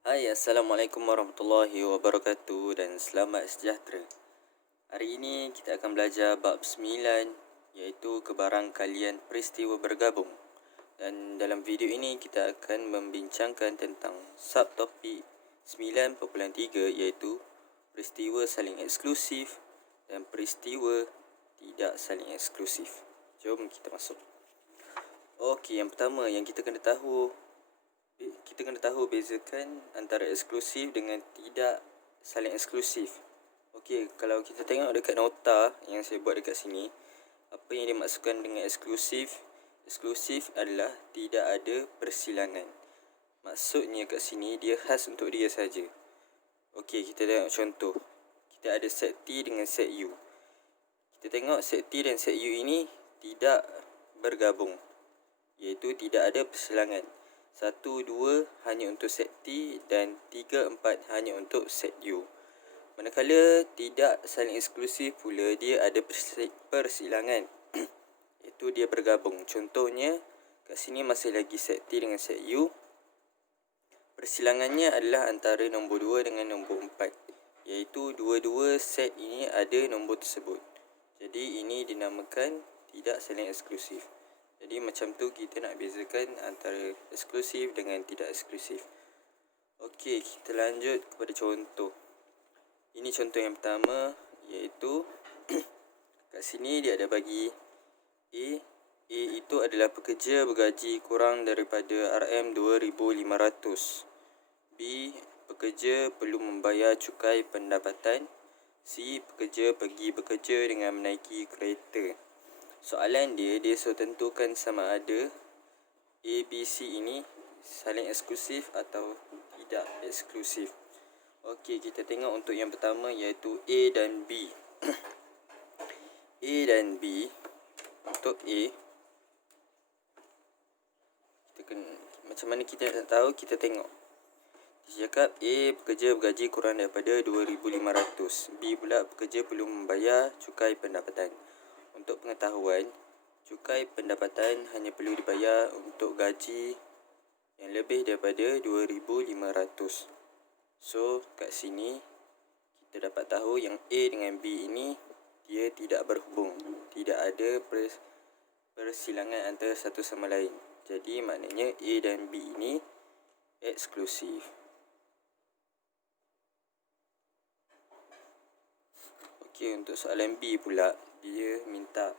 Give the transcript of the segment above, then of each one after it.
Hai, Assalamualaikum warahmatullahi wabarakatuh dan selamat sejahtera. Hari ini kita akan belajar bab 9 iaitu kebarangkalian peristiwa bergabung. Dan dalam video ini kita akan membincangkan tentang subtopik 9.3 iaitu peristiwa saling eksklusif dan peristiwa tidak saling eksklusif. Jom kita masuk. Okey, yang pertama yang kita kena tahu bezakan antara eksklusif dengan tidak saling eksklusif. Okey, kalau kita tengok dekat nota yang saya buat dekat sini, apa yang dimaksudkan dengan eksklusif? Eksklusif adalah tidak ada persilangan. Maksudnya kat sini dia khas untuk dia saja. Okey, kita tengok contoh. Kita ada set T dengan set U. Kita tengok set T dan set U ini tidak bergabung, iaitu tidak ada persilangan. 1, 2 hanya untuk set T dan 3, 4 hanya untuk set U. Manakala tidak saling eksklusif pula dia ada persilangan iaitu dia bergabung. Contohnya kat sini masih lagi set T dengan set U. Persilangannya adalah antara nombor 2 dengan nombor 4, iaitu dua-dua set ini ada nombor tersebut. Jadi ini dinamakan tidak saling eksklusif. Jadi macam tu kita nak bezakan antara eksklusif dengan tidak eksklusif. Okey, kita lanjut kepada contoh. Ini contoh yang pertama iaitu kat sini dia ada bagi A. A itu adalah pekerja bergaji kurang daripada RM2,500. B. Pekerja perlu membayar cukai pendapatan. C. Pekerja pergi bekerja dengan menaiki kereta. Soalan dia suruh tentukan sama ada A, B, C ini saling eksklusif atau tidak eksklusif. Okey, kita tengok untuk yang pertama iaitu A dan B. A dan B. Untuk A, macam mana kita nak tahu? Kita tengok. Dia cakap A pekerja bergaji kurang daripada 2,500. B pula pekerja perlu membayar cukai pendapatan. Untuk pengetahuan, cukai pendapatan hanya perlu dibayar untuk gaji yang lebih daripada 2,500. So, kat sini kita dapat tahu yang A dengan B ini dia tidak berhubung. Tidak ada persilangan antara satu sama lain. Jadi maknanya A dan B ini eksklusif. Okey, untuk soalan B pula dia minta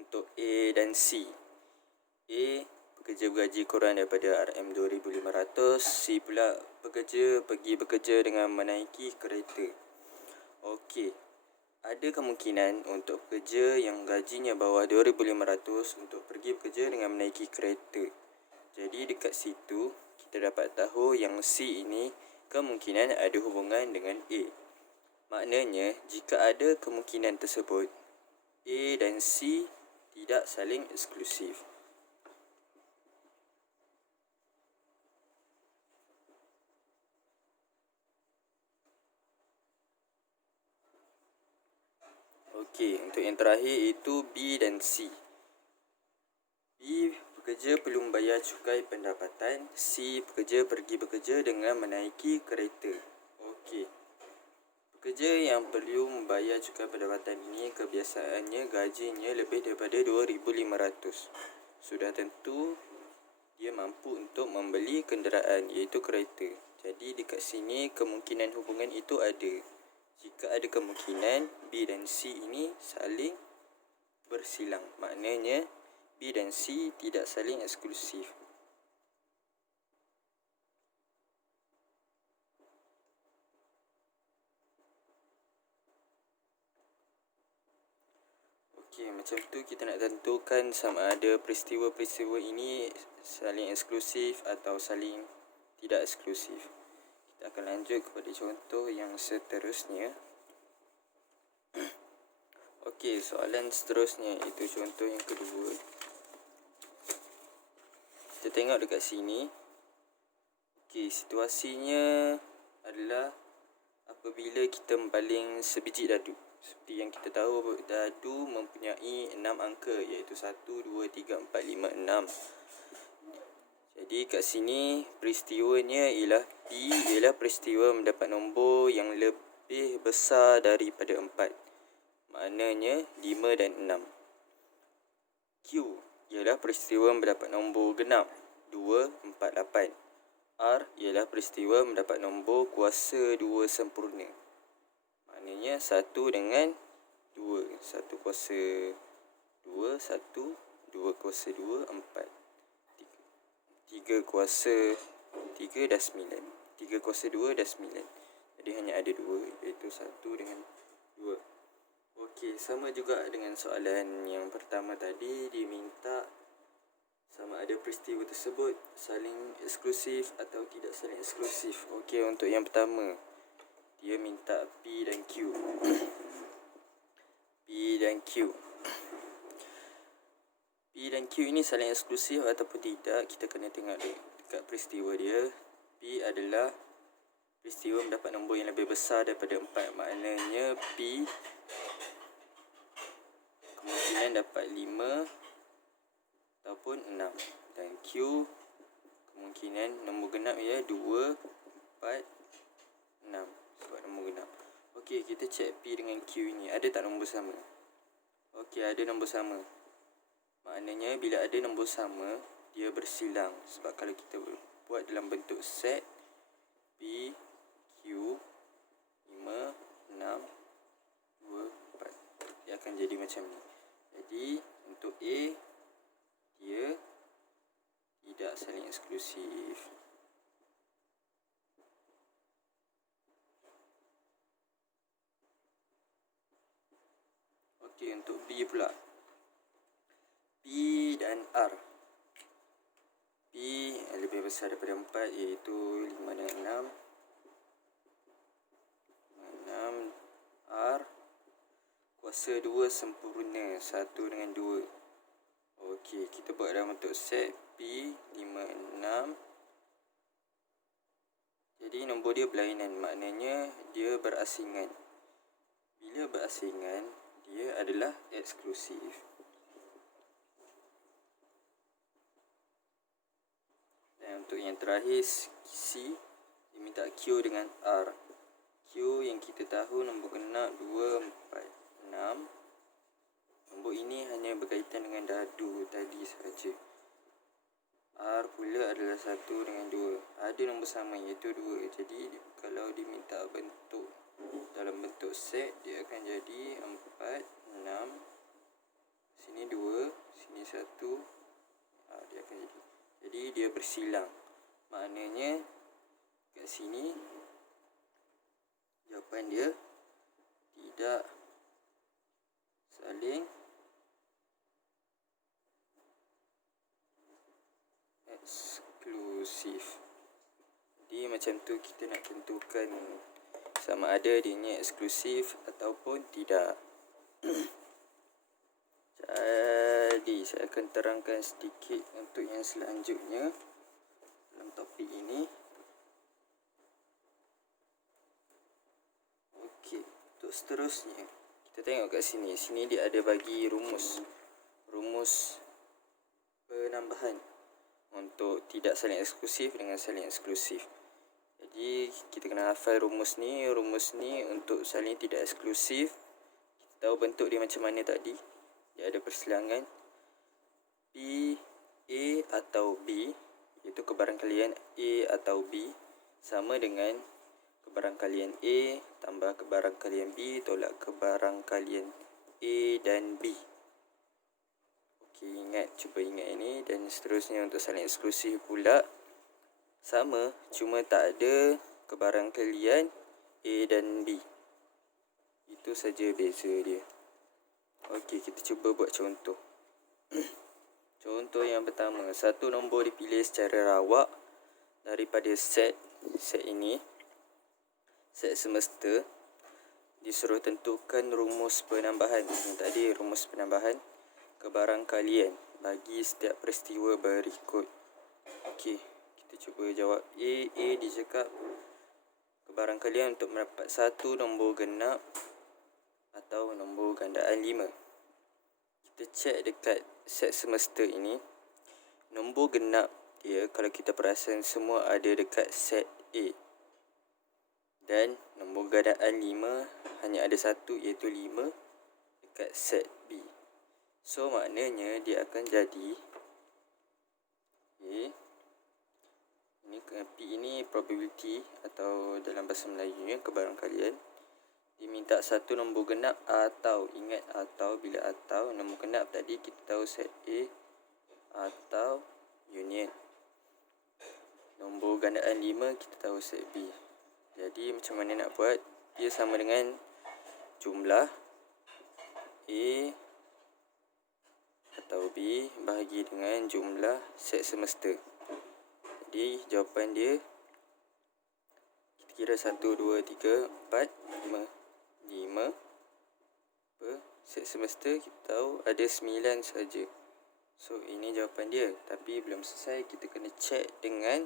untuk A dan C. A pekerja bergaji kurang daripada RM2,500. C pula pekerja pergi bekerja dengan menaiki kereta. Okey, ada kemungkinan untuk pekerja yang gajinya bawah 2,500 untuk pergi bekerja dengan menaiki kereta. Jadi dekat situ kita dapat tahu yang C ini kemungkinan ada hubungan dengan A. Maknanya jika ada kemungkinan tersebut, A dan C tidak saling eksklusif. Okey, untuk yang terakhir itu B dan C. B pekerja perlu membayar cukai pendapatan. C pekerja pergi bekerja dengan menaiki kereta. Okey, pekerja yang perlu membayar cukai pendapatan ini kebiasaannya gajinya lebih daripada 2,500. Sudah tentu dia mampu untuk membeli kenderaan iaitu kereta. Jadi dekat sini kemungkinan hubungan itu ada. Jika ada kemungkinan B dan C ini saling bersilang, maknanya B dan C tidak saling eksklusif. Okey, macam tu kita nak tentukan sama ada peristiwa-peristiwa ini saling eksklusif atau saling tidak eksklusif. Kita akan lanjut kepada contoh yang seterusnya. Okey, soalan seterusnya itu contoh yang kedua. Kita tengok dekat sini. Okey, situasinya adalah apabila kita membaling sebiji dadu. Seperti yang kita tahu, dadu mempunyai 6 angka iaitu 1, 2, 3, 4, 5, 6. Jadi kat sini peristiwanya ialah P ialah peristiwa mendapat nombor yang lebih besar daripada 4. Maknanya 5 dan 6. Q ialah peristiwa mendapat nombor genap 2, 4, 8. R ialah peristiwa mendapat nombor kuasa 2 sempurna. Maknanya 1 dengan 2. 1 kuasa 2, 1, 2 kuasa 2, 4. 3 kuasa 3 dah 9. 3 kuasa 2 dah 9. Jadi hanya ada 2, iaitu 1 dengan 2. Okey, sama juga dengan soalan yang pertama tadi. Dia minta sama ada peristiwa tersebut saling eksklusif atau tidak saling eksklusif. Okey, untuk yang pertama, dia minta P dan Q. P dan Q. P dan Q ini saling eksklusif ataupun tidak, kita kena tengok dekat peristiwa dia. P adalah peristiwa mendapat nombor yang lebih besar daripada 4. Maknanya P kemungkinan dapat 5 ataupun 6. Dan Q kemungkinan nombor genap ia 2, 4, 6. Sebab nombor genap. Okey, kita cek P dengan Q ini. Ada tak nombor sama? Okey, ada nombor sama. Maknanya bila ada nombor sama, dia bersilang. Sebab kalau kita buat dalam bentuk set P, Q, 5, 6, 2, 4, dia akan jadi macam ni. Jadi untuk A, dia tidak saling eksklusif. Okey, untuk B pula, P dan R. P lebih besar daripada 4, iaitu 5 dan 6. 6. R kuasa 2 sempurna, 1 dengan 2. Okey, kita buat dalam bentuk set P, 5, 6. Jadi nombor dia berlainan, maknanya dia berasingan. Bila berasingan, dia adalah eksklusif. Dan untuk yang terakhir, C, dia minta Q dengan R. Q yang kita tahu nombor genap 2, 4, 6. Nombor ini hanya berkaitan dengan dadu tadi sahaja. R pula adalah 1 dengan 2. Ada nombor sama iaitu 2. Jadi kalau diminta bentuk dalam bentuk set, dia akan jadi 4, 6. Sini 2, sini 1. Dia akan jadi dia bersilang. Maknanya kat sini jawapan dia tidak saling eksklusif. Jadi macam tu kita nak tentukan sama ada dia ni eksklusif ataupun tidak. Jadi saya akan terangkan sedikit untuk yang selanjutnya dalam topik ini. Okey, untuk seterusnya kita tengok kat sini. Sini dia ada bagi rumus penambahan untuk tidak saling eksklusif dengan saling eksklusif. Jadi kita kena hafal rumus ni. Rumus ni untuk saling tidak eksklusif, kita tahu bentuk dia macam mana tadi. Dia ada persilangan P, A atau B, iaitu kebarangkalian A atau B sama dengan kebarangkalian A tambah kebarangkalian B tolak kebarangkalian A dan B. Okey, cuba ingat ini. Dan seterusnya untuk saling eksklusif pula sama, cuma tak ada kebarangkalian A dan B. Itu saja beza dia. Okey, kita cuba buat contoh. Contoh yang pertama, satu nombor dipilih secara rawak daripada set ini, set semesta. Disuruh tentukan rumus penambahan. Ini tadi rumus penambahan kebarangkalian bagi setiap peristiwa berikut. Okey, kita cuba jawab A. A dia cakap kebarangkalian untuk mendapat satu nombor genap atau nombor gandaan 5. Kita cek dekat set semesta ini, nombor genap dia, kalau kita perasan semua ada dekat set A. Dan nombor gandaan 5 hanya ada satu, iaitu 5 dekat set B. So maknanya dia akan jadi okay. P ini probability atau dalam bahasa Melayunya kebarangkalian. Dia minta satu nombor genap atau, ingat atau, bila atau nombor genap tadi kita tahu set A atau union. Nombor gandaan 5 kita tahu set B. Jadi macam mana nak buat? Dia sama dengan jumlah A atau B bahagi dengan jumlah set semesta. Jadi jawapan dia kita kira 1, 2, 3, 4, 5 per set semesta kita tahu ada 9 saja. So ini jawapan dia. Tapi belum selesai, kita kena check dengan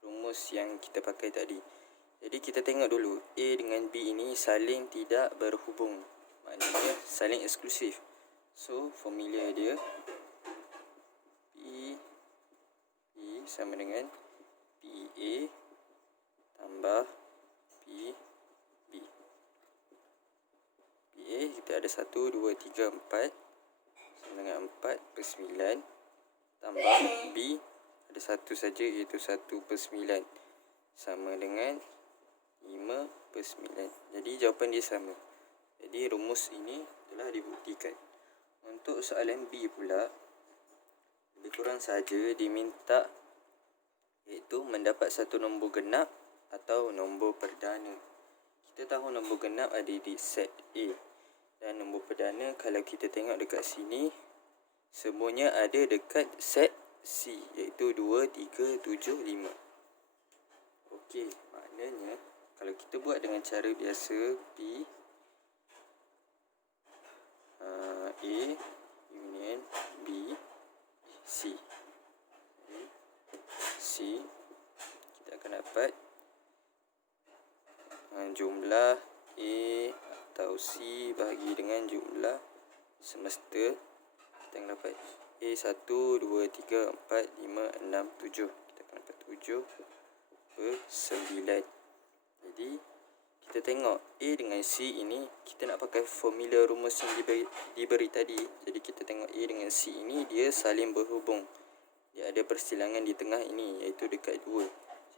rumus yang kita pakai tadi. Jadi kita tengok dulu A dengan B ini saling tidak berhubung, maknanya saling eksklusif. So formula dia P sama dengan PA tambah PB. PA kita ada 1, 2, 3, 4 sama dengan 4 per 9 tambah B ada satu saja, iaitu 1 per 9 sama dengan 5 per 9. Jadi jawapan dia sama. Jadi rumus ini telah dibuktikan. Untuk soalan B pula, lebih kurang saja diminta iaitu mendapat satu nombor genap atau nombor perdana. Kita tahu nombor genap ada di set A. Dan nombor perdana kalau kita tengok dekat sini, semuanya ada dekat set C, iaitu 2, 3, 7, 5. Okey, maknanya kalau kita buat dengan cara biasa, P A union B C. C kita akan dapat jumlah A atau C bahagi dengan jumlah semesta. Kita akan dapat A 1, 2, 3, 4, 5, 6, 7. Kita akan dapat 7 per 9. Jadi kita tengok A dengan C ini, kita nak pakai formula rumus yang diberi tadi. Jadi kita tengok A dengan C ini dia saling berhubung. Dia ada persilangan di tengah ini, iaitu dekat 2.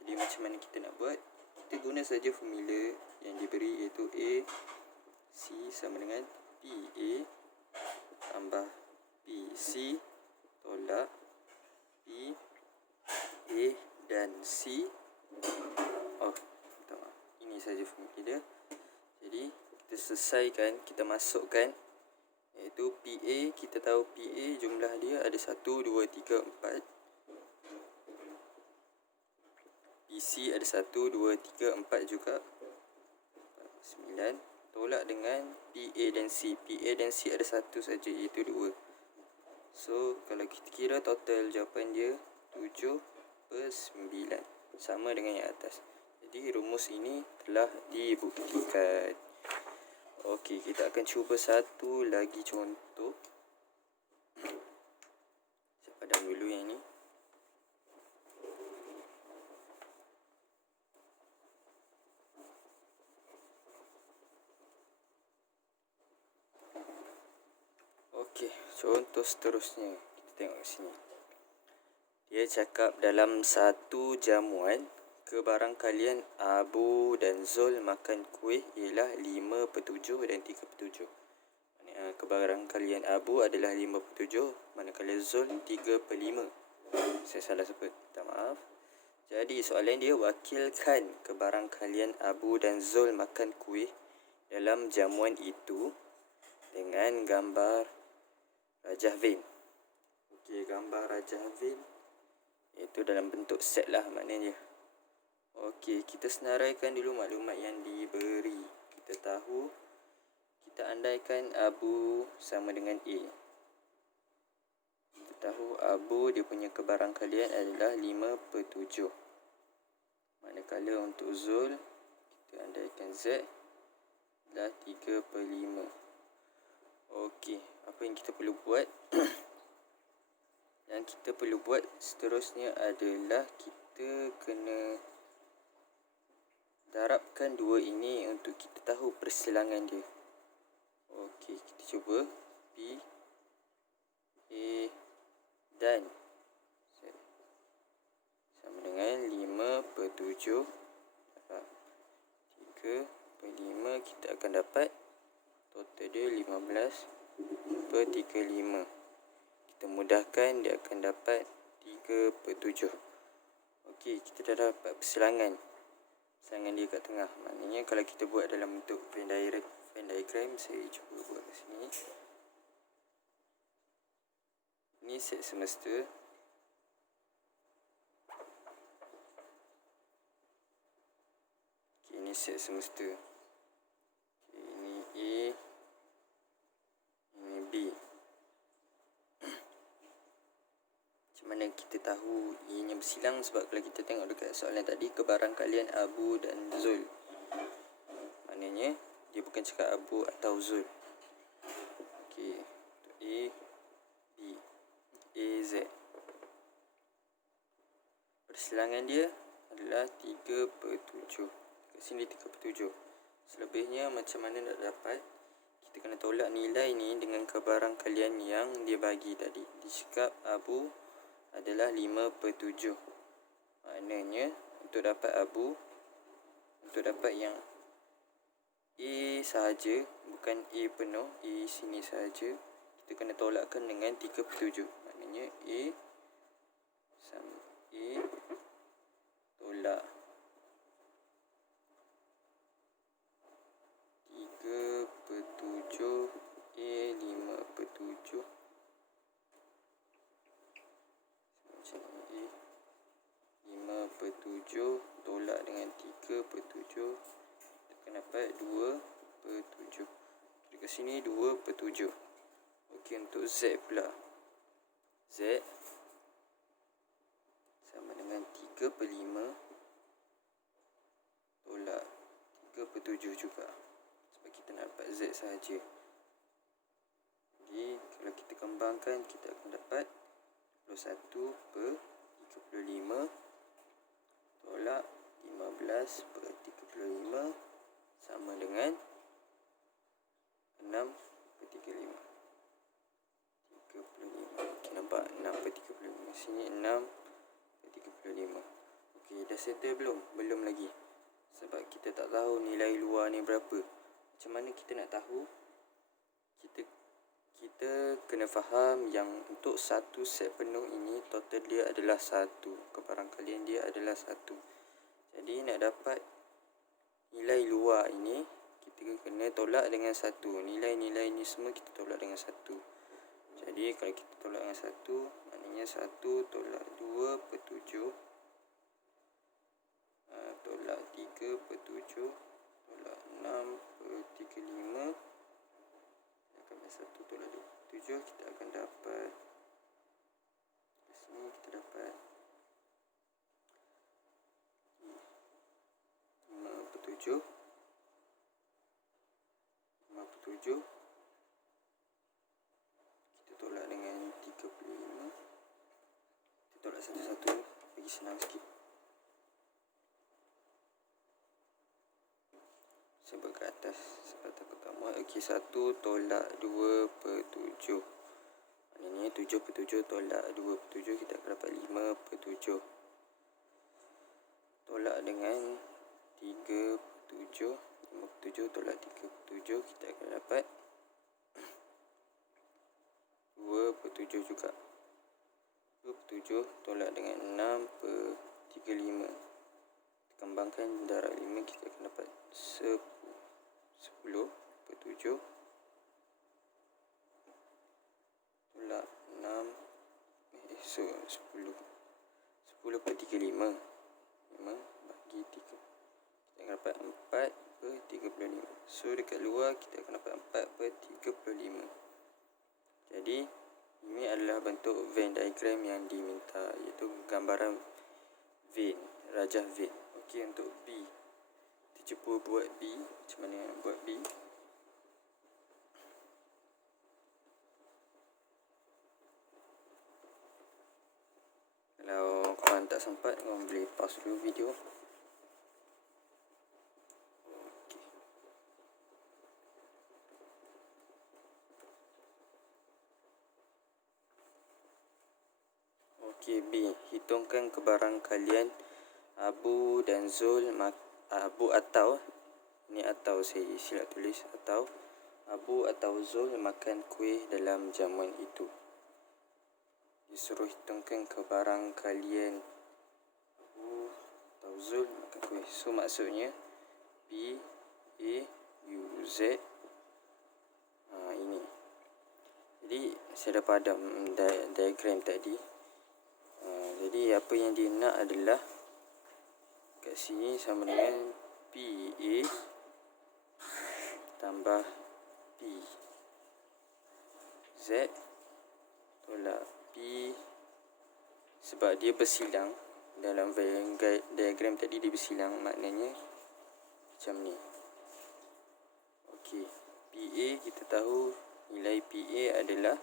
Jadi macam mana kita nak buat? Kita guna saja formula yang diberi, iaitu A C sama dengan PA tambah PC tolak P A dan C. Ini saja formula dia. Jadi kita selesaikan, kita masukkan, iaitu PA, kita tahu PA jumlah dia ada 1, 2, 3, 4. PC ada 1, 2, 3, 4 juga, 9. Tolak dengan PA dan C. PA dan C ada satu saja, iaitu 2. So kalau kita kira total jawapan dia 7 per 9, sama dengan yang atas. Jadi rumus ini telah dibuktikan. Okey, kita akan cuba satu lagi contoh. Saya padam dulu yang ni. Okey, contoh seterusnya. Kita tengok kat sini. Dia cakap dalam satu jamuan, kebarangkalian Abu dan Zul makan kuih ialah 5 per 7 dan 3 per 7. Kebarangkalian Abu adalah 5 per 7, manakala Zul 3 per 5. Saya salah sebut, minta maaf. Jadi soalan dia, wakilkan kebarangkalian Abu dan Zul makan kuih dalam jamuan itu dengan gambar Rajah Vin. Okey, gambar Rajah Vin itu dalam bentuk set lah maknanya. Okey, kita senaraikan dulu maklumat yang diberi. Kita tahu, kita andaikan Abu sama dengan A. Kita tahu Abu dia punya kebarangkalian adalah 5 per 7. Manakala untuk Zul, kita andaikan Z adalah 3 per 5. Okey, apa yang kita perlu buat? Yang kita perlu buat seterusnya adalah kita kena darabkan dua ini untuk kita tahu persilangan dia. Okey, kita cuba. B, A dan Z sama dengan 5/7. 3/5 kita akan dapat total dia 15/35. Kita mudahkan, dia akan dapat 3/7. Okey, kita dah dapat persilangan. Persilangan dia kat tengah. Maknanya kalau kita buat dalam bentuk Venn diagram, saya cuba buat kat sini. Ini set semesta. Okay, ini set semesta. Okay, ini A, ini B. Macam mana kita tahu ianya bersilang? Sebab kalau kita tengok dekat soalan tadi, kebarangkalian Abu dan Zul. Maknanya dia bukan cakap Abu atau Zul. Okey, A, B, A, Z. Persilangan dia adalah 3/7. Kat sini 3/7. Selebihnya macam mana nak dapat? Kita kena tolak nilai ni dengan kebarangkalian yang dia bagi tadi. Dia cakap Abu adalah 5/7. Maknanya untuk dapat Abu, untuk dapat yang A sahaja, bukan A penuh, A sini sahaja, kita kena tolakkan dengan 3/7. Maknanya A sama A tolak 3/7, A 5/7. Macam ni, A 5/7 tolak dengan 3/7, kita akan dapat 2/7. Dekat sini 2/7. Okey, untuk Z pula. Z sama dengan 3/5 tolak 3/7 juga. Sebab kita nak dapat Z sahaja. Jadi kalau kita kembangkan, kita akan dapat 21/35 tolak 15/35 sama dengan 6/35. 35. Okey, nampak 6/35. Sini 6/35. Okey, dah settle belum? Belum lagi. Sebab kita tak tahu nilai luar ni berapa. Macam mana kita nak tahu? Kita kena faham yang untuk satu set penuh ini total dia adalah 1. Kebarangkalian dia adalah 1. Jadi nak dapat nilai luar ini, kita kena tolak dengan 1. Nilai-nilai ni semua kita tolak dengan 1. Jadi kalau kita tolak dengan 1, maknanya 1 tolak 2/7 tolak 3/7 tolak 6/35 akan 1 tolak 2/7, kita akan dapat di sini kita dapat 5/7 kita tolak dengan 35. Kita tolak satu-satu bagi senang sikit. Sebab ke atas, sebab takut tak muat. Okey, 1 tolak 2/7. Maknanya 7/7 tolak 2/7, kita akan dapat 5/7. Tolak dengan 3/7. 5/7 tolak 3/7, kita akan dapat 2/7 juga. 2/7 tolak dengan 6/35. Kembangkan darab 5, kita akan dapat 10/7 tolak 6 10/35. 5 bagi 3, kita akan dapat 4/35. So dekat luar kita akan dapat 4/35. Jadi ini adalah bentuk Venn diagram yang diminta, iaitu gambaran Venn, rajah Venn. Okey, untuk B, kita cuba buat B. Macam mana nak buat B? sempat, korang boleh pause dulu video. Okey, B. Hitungkan kebarang kalian Abu dan Zul Abu atau ni atau saya silap tulis, atau Abu atau Zul makan kuih dalam jamuan itu. Disuruh hitungkan kebarang kalian Abu atau Zul makan kuih. So maksudnya B, A, U, Z. Ini. Jadi saya dah padam diagram tadi. Jadi apa yang dia nak adalah kat sini sama dengan PA tambah PZ tolak P, sebab dia bersilang dalam diagram tadi, dia bersilang, maknanya macam ni. Okey, PA kita tahu nilai PA adalah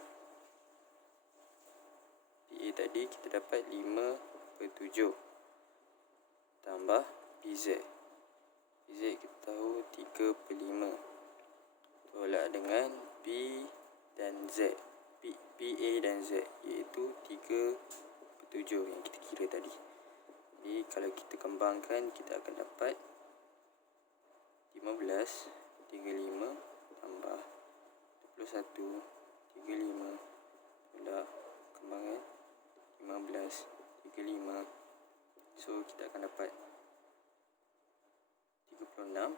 PA tadi kita dapat 5/7 tambah PZ. PZ kita tahu 3/5 tolak dengan P dan Z. PA dan Z iaitu 3/7 yang kita kira tadi. Jadi kalau kita kembangkan, kita akan dapat 15/35 tambah 21/35 tolak kembangan 15/35. So kita akan dapat 36.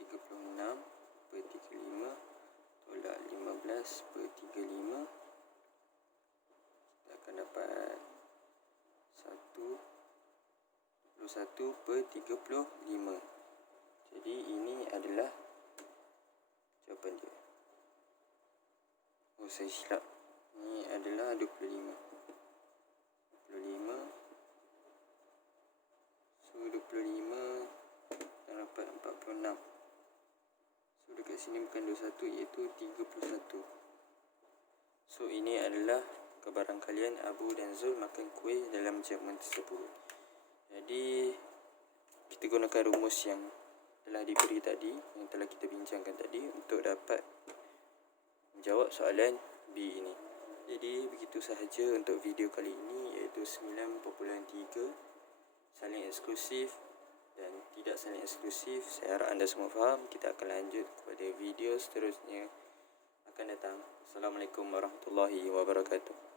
36/35 tolak 15/35, kita akan dapat 21/35. Jadi ini adalah jawapan dia. Oh, saya silap. Ini adalah 25. So 25 kita dapat 46. So dekat sini bukan 21 iaitu 31. So ini adalah kebarang kalian Abu dan Zul makan kuih dalam jamuan tersebut. Jadi kita gunakan rumus yang telah diberi tadi, yang telah kita bincangkan tadi, untuk dapat menjawab soalan B ini. Jadi begitu sahaja untuk video kali ini, iaitu 9.3 saling eksklusif dan tidak saling eksklusif. Saya harap anda semua faham. Kita akan lanjut kepada video seterusnya akan datang. Assalamualaikum warahmatullahi wabarakatuh.